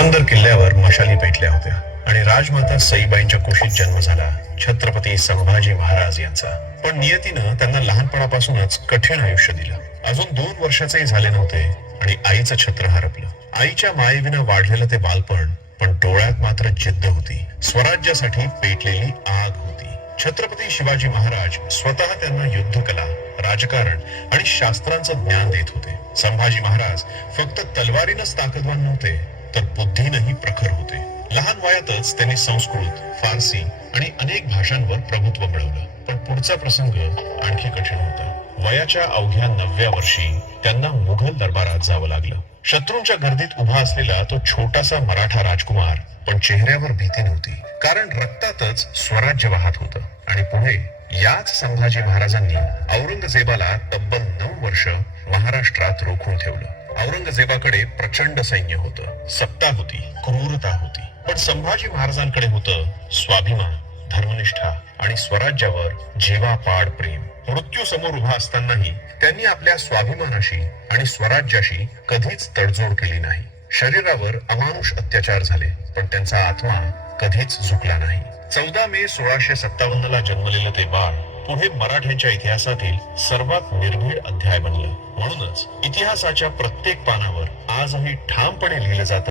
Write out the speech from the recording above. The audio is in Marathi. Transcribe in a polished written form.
पुरंदर किल्ल्यावर मशाली पेटल्या होत्या आणि राजमाता सईबाईंच्या कुशीत जन्म झाला छत्रपती संभाजी महाराज यांचा. पण नियतीनं त्यांना लहानपणापासूनच कठीण आयुष्य दिलं. अजून 2 वर्षाचेही झाले नव्हते आणि आईचं छत्र हरपलं. आईच्या मायेविना वाढलेलं ते बालपण, पण डोळ्यात मात्र जिद्द होती. स्वराज्यासाठी पेटलेली आग होती. छत्रपती शिवाजी महाराज स्वतः त्यांना युद्धकला, राजकारण आणि शास्त्रांचं ज्ञान देत होते. संभाजी महाराज फक्त तलवारीनंच ताकदवान नव्हते, तर बुद्धीनंही प्रखर होते. लहान वयातच त्यांनी संस्कृत, फारसी आणि अनेक भाषांवर प्रभुत्व मिळवलं. पण पुढचा प्रसंग आणखी कठीण होता. वयाच्या अवघ्या 9व्या वर्षी त्यांना मुघल दरबारात जावं लागलं. शत्रूंच्या गर्दीत उभा असलेला तो छोटासा मराठा राजकुमार, पण चेहऱ्यावर भीती नव्हती, कारण रक्तातच स्वराज्य वाहत होतं. आणि पुढे याच संभाजी महाराजांनी औरंगजेबाला तब्बल 9 वर्ष महाराष्ट्रात रोखून ठेवलं. औरंगजेबाकडे प्रचंड सैन्य होतं, सत्ता होती, क्रूरता होती. पण संभाजी महाराजांकडे होतं स्वाभिमान, धर्मनिष्ठा आणि स्वराज्यावर जीवापाड प्रेम. मृत्यू समोर उभा असतानाही त्यांनी आपल्या स्वाभिमानाशी आणि स्वराज्याशी कधीच तडजोड केली नाही. शरीरावर अमानुष अत्याचार झाले, पण त्यांचा आत्मा कधीच झुकला नाही. 14 मे 1657 ला जन्मलेलं ते बाळ पुढे मराठ्यांच्या इतिहासातील सर्वात निर्भीड अध्याय बनलं. म्हणूनच इतिहासाच्या प्रत्येक पानावर आजही ठामपणे लिहिलं जातं.